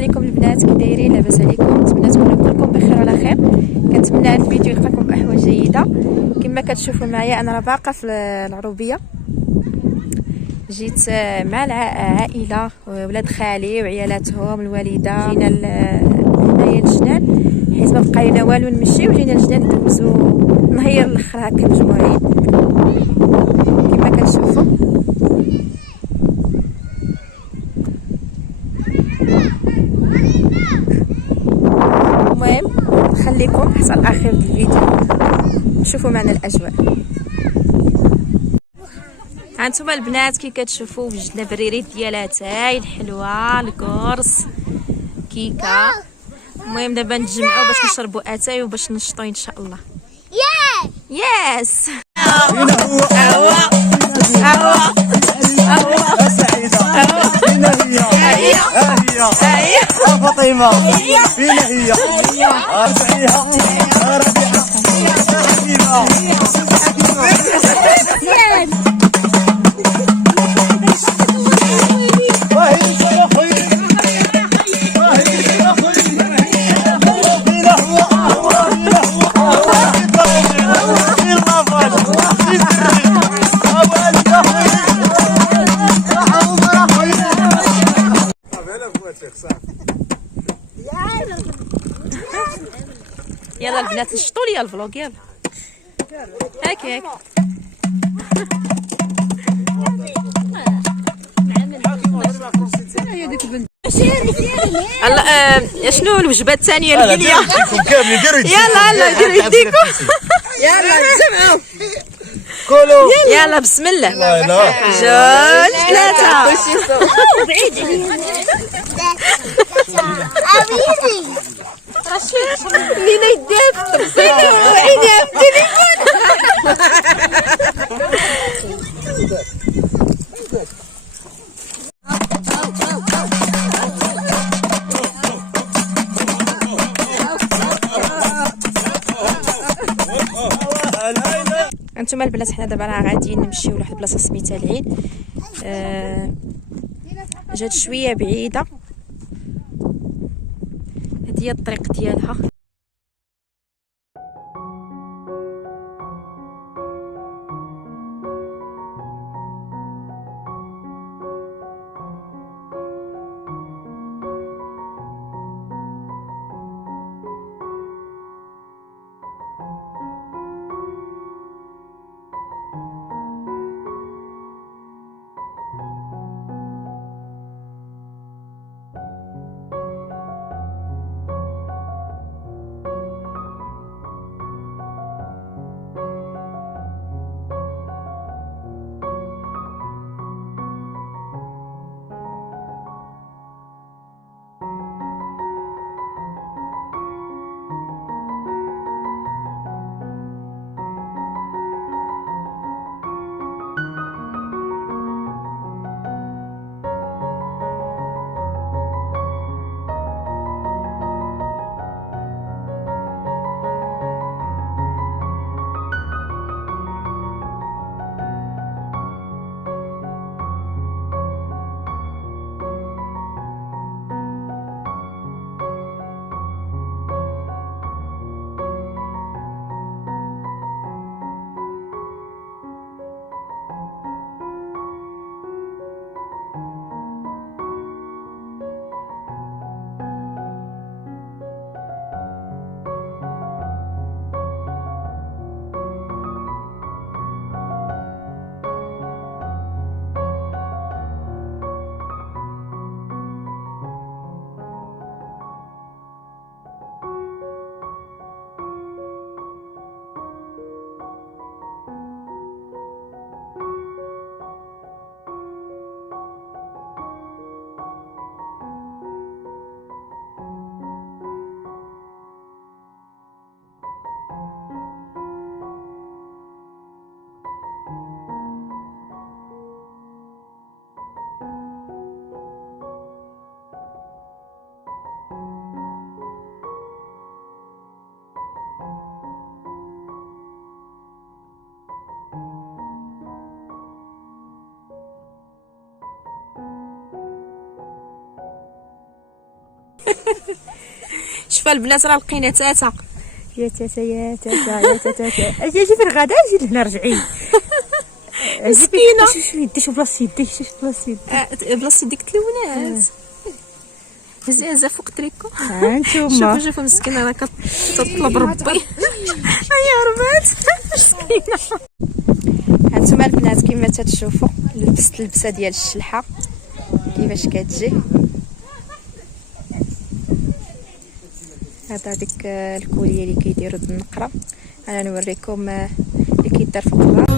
عليكم البنات، كي دايرين؟ لاباس عليكم؟ نتمنى تكونوا كلكم بخير وعلى خير. كنتمنى هذا الفيديو يلقاكم باحوال جيده. كما كتشوفوا معايا انا راه باقا في العروبيه، جيت مع العائله، ولاد خالي وعيالاتهم الوالده. جينا هنايا للجنان حيت ما بقى لنا والو نمشيو، جينا للجنان ندوزو نهير الاخر هكا مجموعين كما كتشوفوا. المهم نخليكم حتى الاخير ديال الفيديو تشوفوا معنا الاجواء. هانتوما البنات كي كتشوفوا وجدنا بريريت ديال اتاي الحلوه، الكورس، كيكه. المهم دابا نتجمعوا باش نشربوا اتاي وباش نشطوا ان شاء الله. يس هي فاطمه فينا هي سعيها ربيعه يلا البنات نشطوا لي الفلوق. يلا هاك هاك. هلا شنو الوجبه الثانيه اللي ليا؟ يلا يلا ديروا يديكم. يلا تجمعوا كلوا. يلا بسم الله. جوج ثلاثه. لينا يدافع طفينا وعيني على التليفون. انتما البنات حنا دابا راه غاديين نمشيو لواحد البلاصه سميتها العين. جات شويه بعيده، هذه هي الطريق ديالها. شوفوا البنات راه لقينا تاتا. يا تاتا يا تاتا يا تاتا اجي في الغداء اجي هنا رجعي. مسكينه شوف يدي شوف بلاصه يدي شوف بلاصه يدي بلاصه ديك تلونات هزازه فوق تريكو. ها نتوما شوفوا مسكينه راه كتطلب ربي. هيا ربات مسكينه. هانتوما البنات كما تتشوفوا لبست اللبسه ديال الشلحه كيفاش كتجي. هذا ديك الكوليه اللي كيديروا بالنقره. انا نوريكم اللي كيدار فوق الراس.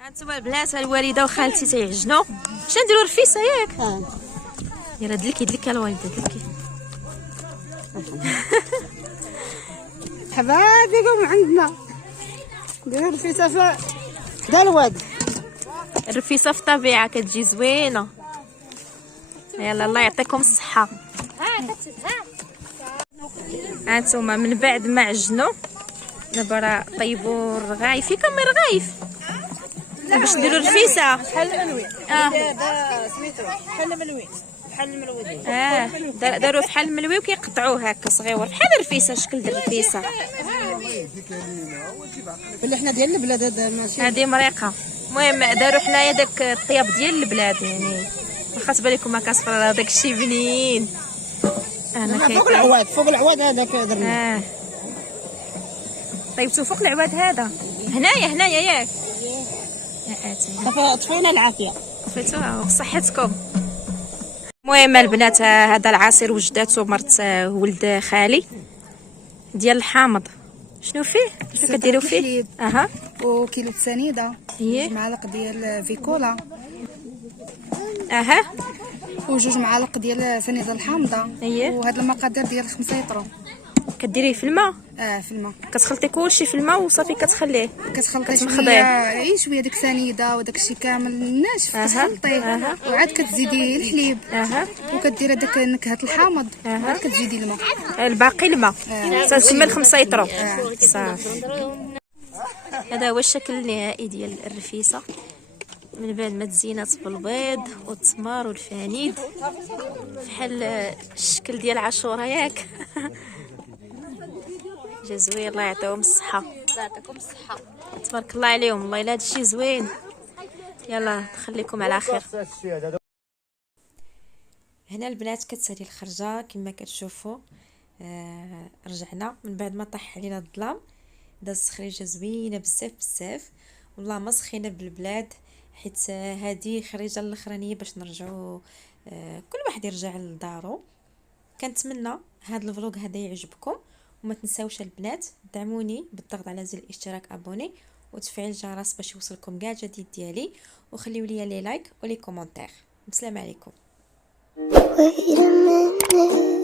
هانتوما البنات الوالده وخالتي تيعجنوا. اش نديروا رفيسه ياك؟ يلا دلكي دلكي الوالده دلكي. حبابكم عندنا نديروا رفيسه في كدا الواد. الرفيسه في الطبيعه كتجي زوينه. يلا الله يعطيكم الصحه. هانتوما من بعد ما عجنوا دابا راه طيبوا الرغايف. فين كان رغايف باش نديروا الرفيسه؟ بحال الملوي. دابا سميتو بحال الملوي. بحال الملوي. داروا بحال الملوي وكيقطعوه هكا صغيور بحال الرفيسه. شكل ديال الرفيسه اللي حنا ديال البلاد هذا ماشي. هذه مريقه. المهم داروا حنايا داك الطياب ديال البلاد يعني واخا تبان لكم هكا صفر داك الشيء بنين. انا فوق العواد. فوق العواد هذاك درنا. طيبتو فوق العواد هذا هنايا ياك؟ طفينا العافيه. طفيتوها بصحتكم. المهم البنات هذا العصير وجداتو مرت ولد خالي ديال الحامض. شنو فيه؟ شنو كديروا فيه؟ وكيلو سنيده. هي معلق ديال فيكولا. وجوج معالق ديال سنيده الحامضه. وهذا المقادير ديال 5 لتر. كديريه في الماء؟ في الماء. كتخلطي كلشي في الماء وصافي كتخليه. كتخلطي شويه ديك سنيده وداك الشيء كامل ناشف. كتخلطيه وعاد كتزيدي الحليب. وكديري داك نكهه الحامض. وعاد كتزيدي الماء. الباقي الماء. تسمى 5 لتر. صافي. هذا هو الشكل النهائي ديال الرفيسه من بعد ما تزينات بالبيض والتمر والفانيد بحال الشكل ديال عاشوره ياك. جا زوين، الله يعطيهم الصحه. الله يعطيكم الصحه. تبارك الله عليهم، والله الا هادشي زوين. يلا نخليكم على خير. هنا البنات كتسالي الخرجه كما كتشوفوا. رجعنا من بعد ما طاح علينا الظلام، دازت خريجه زوينه بزاف بزاف، والله ما سخينا بالبلاد، حيت هذه خريجه الاخرانيه باش نرجعوا كل واحد يرجع لدارو. كنتمنى هذا الفلوق هذا يعجبكم، وما تنساوش البنات دعموني بالضغط على زر الاشتراك ابوني وتفعيل الجرس باش يوصلكم كاع جديد ديالي، وخليوا لي لايك ولي كومونتير. السلام عليكم. Wait a minute.